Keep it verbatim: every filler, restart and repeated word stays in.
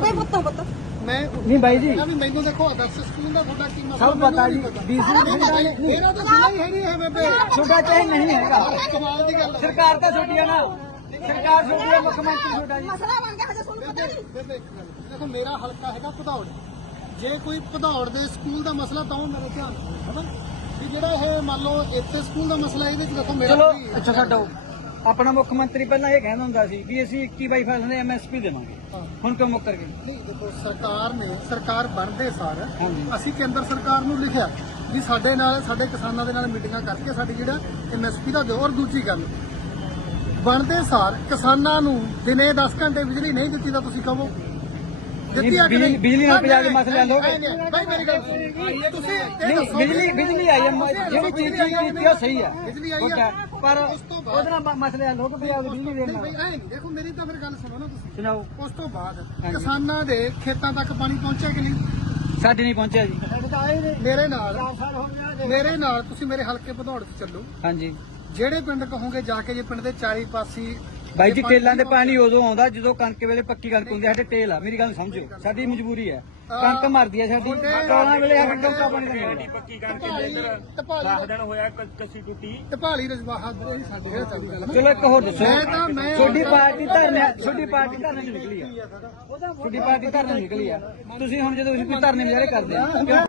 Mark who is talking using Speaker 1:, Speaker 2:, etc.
Speaker 1: ਤੁਹਾਡੇ ਪੁੱਤਾਂ ਪੁੱਤ
Speaker 2: मैं
Speaker 3: नहीं भाई जी
Speaker 2: मैनू देखो आदर्श स्कूल का थोड़ा की
Speaker 3: सब पता जी बीसी
Speaker 2: मेरा तो जिला ही है नहीं है बेबे
Speaker 3: छोटा चाहे नहीं है
Speaker 2: कमाल की गल है
Speaker 3: सरकार का छोटी है ना सरकार छोटी है मुख्यमंत्री छोटा जी
Speaker 1: ਮਸਲਾ ਬਣ ਗਿਆ ਹਜੇ ਤੁਹਾਨੂੰ ਪਤਾ ਨਹੀਂ
Speaker 2: ਬੇਬੇ ਇੱਕ ਗੱਲ ਦੇਖੋ ਮੇਰਾ ਹਲਕਾ ਹੈਗਾ ਭਦੌੜ ਜੇ ਕੋਈ ਭਦੌੜ ਦੇ ਸਕੂਲ ਦਾ ਮਸਲਾ ਤਾਂ ਉਹ ਮੇਰੇ ਧਿਆਨ ਹੈ ਨਾ ਵੀ ਜਿਹੜਾ ਇਹ ਮੰਨ ਲਓ ਇੱਥੇ ਸਕੂਲ ਦਾ ਮਸਲਾ ਇਹਦੇ ਚ ਦੇਖੋ ਮੇਰਾ
Speaker 3: ਚਲੋ ਅੱਛਾ ਛੱਡੋ ਆਪਣਾ ਮੁੱਖ ਮੰਤਰੀ ਪਹਿਲਾਂ ਇਹ ਕਹਿੰਦਾ ਹੁੰਦਾ ਸੀ ਵੀ ਅਸੀਂ ਇੱਕੀ ਬਾਈ ਫਸਲਾਂ ਦੇ ਐਮਐਸਪੀ ਦੇਵਾਂਗੇ ਹੁਣ ਕਿਉਂ ਮੁੱਕਰ ਗਏ
Speaker 2: ਨਹੀਂ ਦੇਖੋ ਸਰਕਾਰ ਨੇ ਸਰਕਾਰ ਬਣਦੇ ਸਾਰ
Speaker 3: ਹਾਂਜੀ।
Speaker 2: ਅਸੀਂ ਕੇਂਦਰ ਸਰਕਾਰ ਨੂੰ ਲਿਖਿਆ ਵੀ ਸਾਡੇ ਨਾਲ ਸਾਡੇ ਕਿਸਾਨਾਂ ਦੇ ਨਾਲ ਮੀਟਿੰਗਾਂ ਕਰਕੇ ਸਾਡੀ ਜਿਹੜਾ ਐਮਐਸਪੀ ਦਾ ਦਿਓ। ਔਰ ਦੂਜੀ ਗੱਲ ਬਣਦੇ ਸਾਰ ਕਿਸਾਨਾਂ ਨੂੰ ਦਿਨੇ ਦਸ ਘੰਟੇ ਬਿਜਲੀ ਨਹੀਂ ਦਿੱਤੀ ਤਾਂ ਤੁਸੀਂ ਕਹੋ ਦਿੱਤੀ ਆ ਕਿ ਨਹੀਂ
Speaker 3: ਬਿਜਲੀ ਨਾਲ ਪੰਜਾਬ ਦੇ ਮਸਲੇ ਹੱਲ ਹੋ ਗਏ
Speaker 2: ਭਾਈ ਮੇਰੀ ਗੱਲ ਸੁਣੋ ਤੁਸੀਂ ਇਹ
Speaker 3: ਨਹੀਂ
Speaker 2: ਦੱਸੋ
Speaker 3: ਬਿਜਲੀ ਬਿਜਲੀ ਆਈ ਹੈ ਜਿਹੜੀ ਚੀਜ਼ ਕੀਤੀ ਉਹ ਸਹੀ ਹੈ
Speaker 2: ਬਿਜਲੀ ਆਈ
Speaker 3: ਉਹ
Speaker 2: ਹੈ
Speaker 3: ਹੈ, ਪਰ ਉਹਦੇ ਨਾਲ ਮ- ਮਸਲੇ ਹੱਲ ਹੋ ਗਏ ਪੰਜਾਬ ਦੀ ਬਿਜਲੀ ਦੇਣ
Speaker 2: ਨਹੀਂ
Speaker 3: ਨਾਲ
Speaker 2: ਭਾਈ ਐ ਨਹੀਂ ਦੇਖੋ ਮੇਰੀ ਤਾਂ ਫਿਰ ਗੱਲ ਸੁਣੋ ਨਾ ਤੁਸੀਂ
Speaker 3: ਸੁਣਾਓ
Speaker 2: ਉਸ ਤੋਂ ਬਾਅਦ
Speaker 3: ਹਾਂਜੀ।
Speaker 2: ਕਿਸਾਨਾਂ ਦੇ ਖੇਤਾਂ ਤੱਕ ਪਾਣੀ ਪਹੁੰਚਿਆ ਕਿ ਨਹੀਂ
Speaker 3: ਸਾਡੇ ਨਹੀਂ ਪਹੁੰਚਿਆ ਜੀ
Speaker 2: ਮੇਰੇ ਨਾਲ ਮੇਰੇ ਨਾਲ ਤੁਸੀਂ ਮੇਰੇ ਹਲਕੇ ਭਦੌੜ ਚ ਚੱਲੋ
Speaker 3: ਹਾਂਜੀ
Speaker 2: ਜਿਹੜੇ ਪਿੰਡ ਕਹੋਗੇ ਜਾ ਕੇ ਜੇ ਪਿੰਡ ਦੇ ਚਾਰੀ ਪਾਸੀ
Speaker 3: ਬਾਈ ਜੀ ਟੇਲਾਂ ਤੇ ਪਾਣੀ ਉਦੋਂ ਆਉਂਦਾ ਜਦੋਂ ਕਣਕ ਵੇਲੇ ਪੱਕੀ ਕਣਕ ਹੁੰਦੀ ਹੈ ਸਾਡੇ ਟੇਲ ਆ ਮੇਰੀ ਗੱਲ ਸਮਝੋ ਸਾਡੀ ਮਜਬੂਰੀ ਹੈ ਕਣਕ ਮਰਦੀ ਹੈ ਸਾਡੀ ਟੋਲਾਂ ਵੇਲੇ ਸਾਡੇ ਟੋਕਾ ਪਾਣੀ ਨਹੀਂ ਆਉਂਦਾ
Speaker 4: ਪੱਕੀ ਕਰਕੇ ਇੱਧਰ ਦਸ ਦਿਨ ਹੋਇਆ ਕ- ਕੱਸੀ ਟੁੱਟੀ
Speaker 2: ਟਪਾਲੀ ਰਜਵਾਹਾ ਇਹ ਸਾਡੇ ਜਿਹੜਾ ਚੱਲਦਾ ਨਾ।
Speaker 3: ਚਲੋ ਇੱਕ ਹੋਰ ਦੱਸੋ
Speaker 2: ਮੈਂ ਤਾਂ ਮੈਂ
Speaker 3: ਤੁਹਾਡੀ ਪਾਰਟੀ ਧਰਨੇ ਤੁਹਾਡੀ ਪਾਰਟੀ ਧਰਨੇ ਚ ਨਿਕਲੀ ਆ ਤੁਹਾਡੀ ਪਾਰਟੀ ਧਰਨੇ ਚ ਨਿਕਲੀ ਆ ਤੁਸੀਂ ਹੁਣ ਜਦੋਂ ਤੁਸੀਂ ਧਰਨੇ ਵਿਚਾਰੇ ਕਰਦੇ ਆ